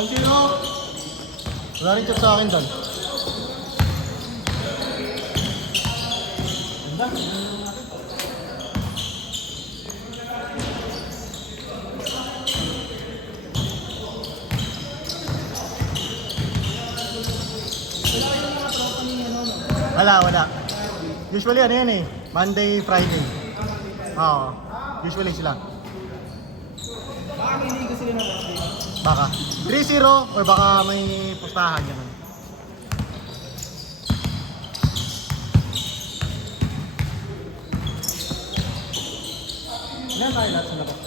1-0. Wala rin chat sa akin doon. Ganda. Wala. Usually ano yan eh, Monday, Friday. Oo, usually sila. Baka hindi ko sila na-birthday. Baka 3-0 or baka may pustahan ganun. Ilan tayo lahat sa labas?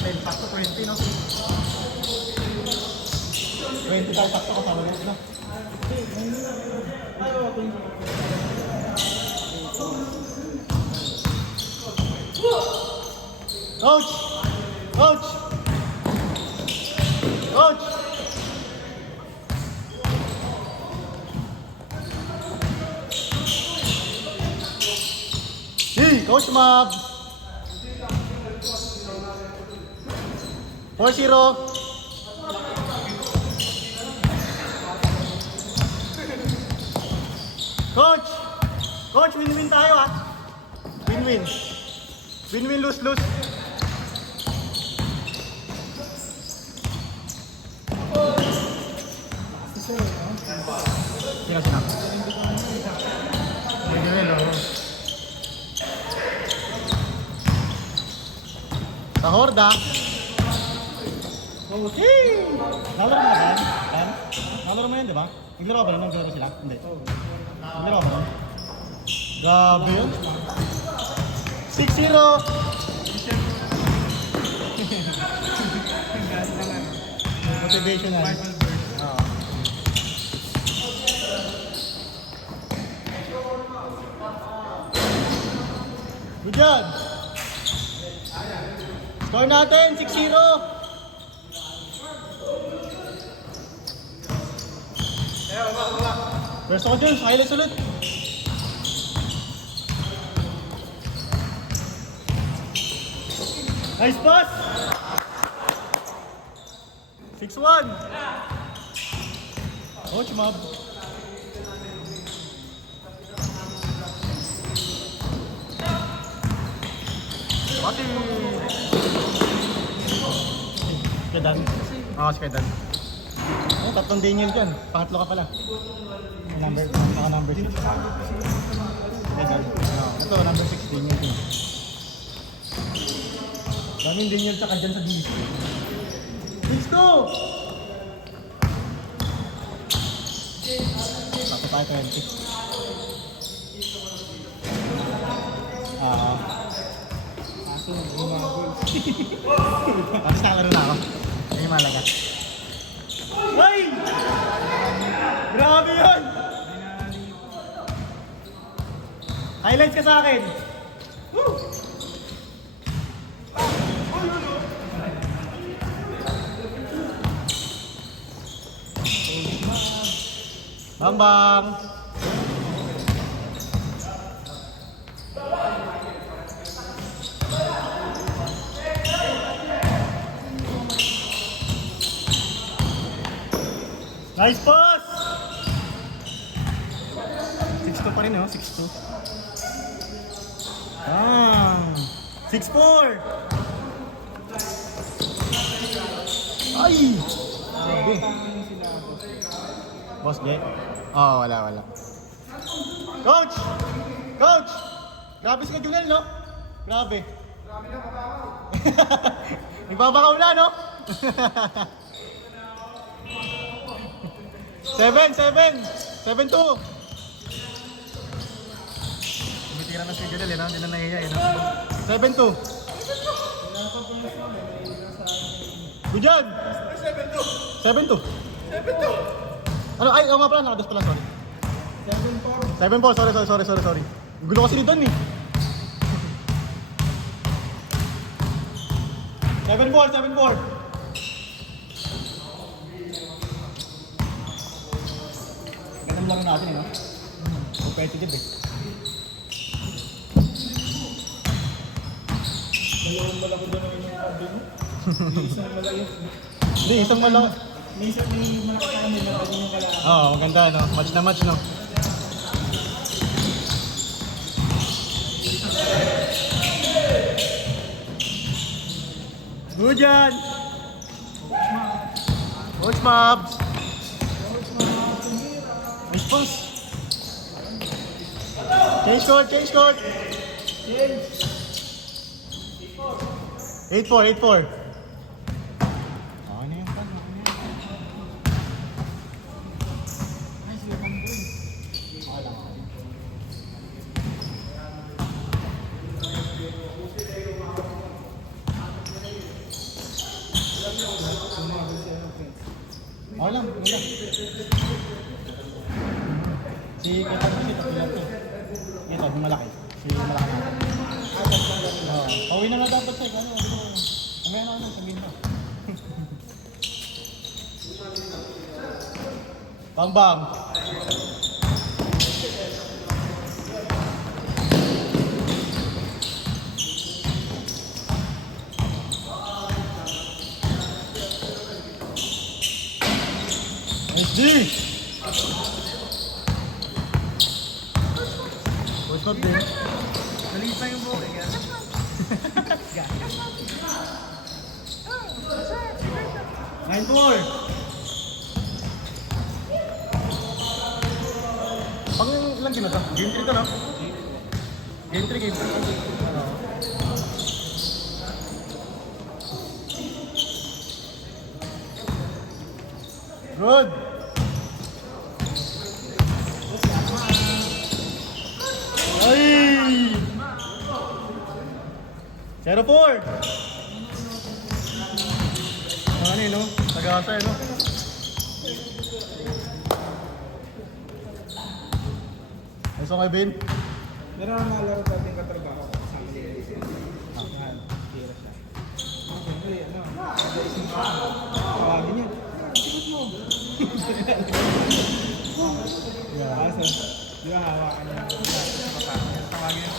Ay, sakto 20 no? 20 tayo sakto kasama ganun no? Coach! Coach! Coach! Hey, Coach Mab! 4-0. Coach! Coach, win-win tayo ah! Win-win. Win-win, lose-lose. Sino? Win-win, oh. Sa Horda. Okay! Nalaro mo na ba yan? Ben? Nalaro mo yan, di ba? Naglaro ba yun? Naglaro sila? Hindi. Naglaro ba yun? Grabe yun. 6-0! Motivational. Good job! Score natin, 6-0! First ako dyan, silence ulit. Nice pass! 6-1! Coach Mab. Pati! Kedan. Si Kedan. Oh, tatlong Daniel dyan. Pangatlo ka pala. Number 6. Kedan. Ito, number 6 Daniel dyan. Daming Daniel tsaka dyan sa DC. 6-2! Tapos tayo 20. Kaso, gumagol. Tapos nakalaro na ako. Ay, malaga. Ay! Grabe yun! Highlights ka sa akin! Woo! Bambang! Nice pass! 6-2 pa rin, 6-2. 6-4! Ay! Sabi. Boss J? Oo, wala. Coach! Coach! Grabe si Kajunel, no? Grabe. Nagbabakaw na, no? 7-2! Tumitira na si Kajunel, no? Hindi na nahiya, no? 7-2. Good job! 7-2. Ano? Ay, nga pala, nakados pala, sorry. 7-4, sorry. Gulo kasi ni Don eh. 7-4. Ganun lang natin eh, no? Competitive eh. Yung malaki doon naman yung kado mo. Isang malaki. Hindi, isang malaki. May isang may malaki ka kami na yung kalaki. Oo, maganda no. Match na match no. Good yan! Coach Mabs! Nice pass! Change court, change court! 8-4, 8-4. Ano yung pan? Ako lang, wala. Si Ketan kasi tapilan to. Ito, yung malaki. Si malaki na. Pauwi na nga dapat siya. Ano? Mamaya na ako sabihin mo. Bang bang! SD! What's up, din? Maliit lang yung buhok. 9-4! Pang ilang game na to? Game 3 to, no? Game 3, game 3. Ano? Good! Ay! 0-4! Ano yun, no? Tagasa yun, no? Ayos ako kay Ben? Meron ang nalaro dating katrabaho ko sa amin. Yan. Hirap siya. Siyempre, ano? Tawagin niya. Sikot mo. Kaso, di ba hawakan niya? Tawagin niya.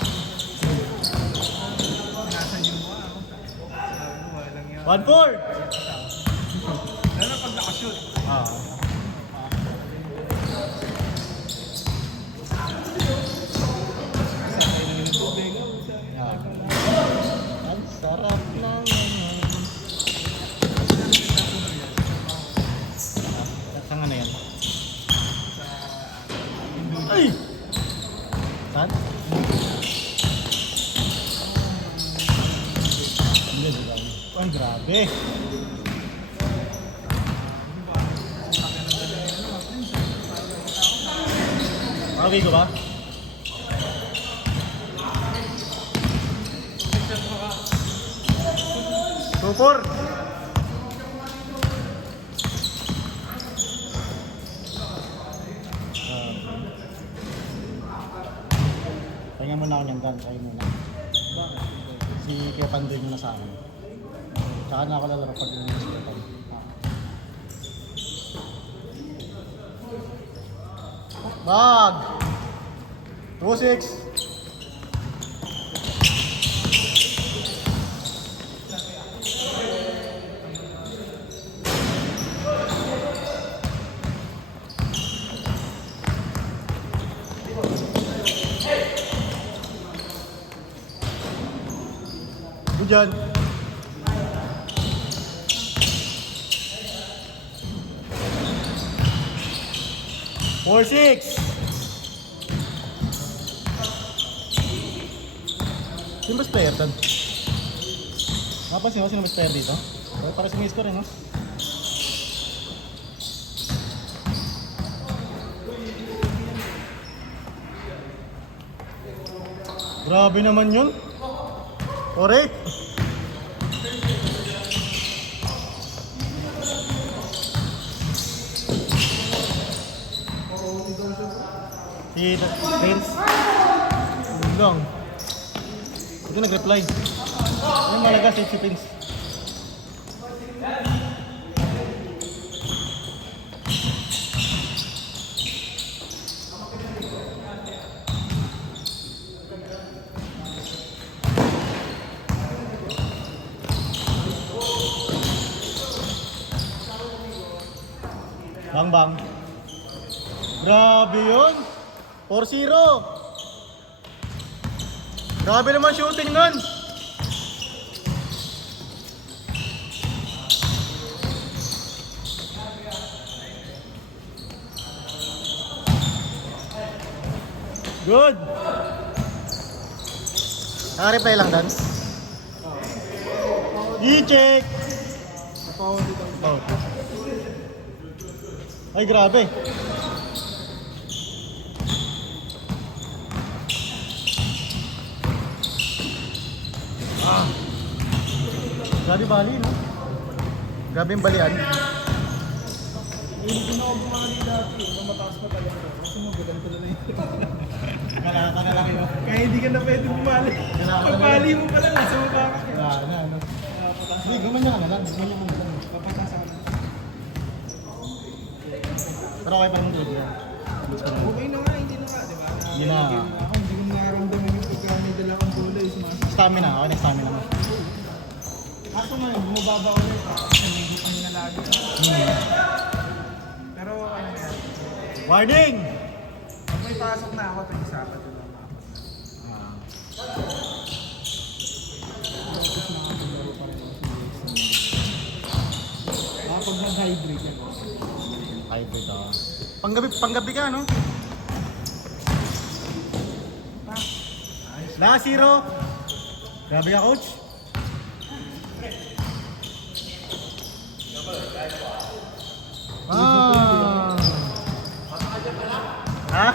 Nasaan yung mukha ako? Sabi mo, walang yan. 1-4! Lalo pag nakashoot. Ah. Sakay na ng tubig. Yan. Ang sarap lang yan. Saan nga na yan? Ay! Saan? Hindi, di ba? Ang grabe. Okay ko ba? Super! Pahinga muna ako niyang gun, try muna. Si Kuya Pandoy muna sa akin. Tsaka na ako lalaro pag uminis ko ito. Bag! 2-6! Good dyan. Four, six. Sino ba player doon? Napansin mo sino mas player dito? Para si Misko rin, no? Grabe naman yun. Correct. Si Vince. Long. Ito nag-reply. Yung malaga si Vince. Bang bang. Grabe yun. 4-0. Grabe naman shooting nun. Good. Naka-reply lang dan. I-check. Napawan dito. Oh. Ay, grabe. Ah. Grabe bali, no? Grabe yung balian. Hindi ko na ako bumali dati. Nung mataas pa tayo. Kasi magulan ko na yun. Kalaka na lang yun. Kaya hindi ka na pwede bumali. Pagbali mo pala, nasa baba ka. Wala na, ano? Hindi, gumanya ka na lang. Gumanya ka na lang. Papatasa ka na. Pero okay pa naman dito yan. Okay na nga, hindi na nga, di ba? Hindi na. Ako, hindi ko nararamdaman yung pagka may dala kang bola yung sumasama. Stamina, okay na stamina mo. Ako ngayon, bumababa ulit. Kasi may hipang na lagi. Pero okay na yan. Warning! Pag may pasok na ako, pag-isapan ko lang ako. Pag nag-hydrate yan. Kahit ito. Panggabi ka, no? Na, 0. Grabe ka, coach. Ah. Ha?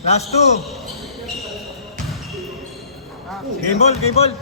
Last 2. Game ball, game ball.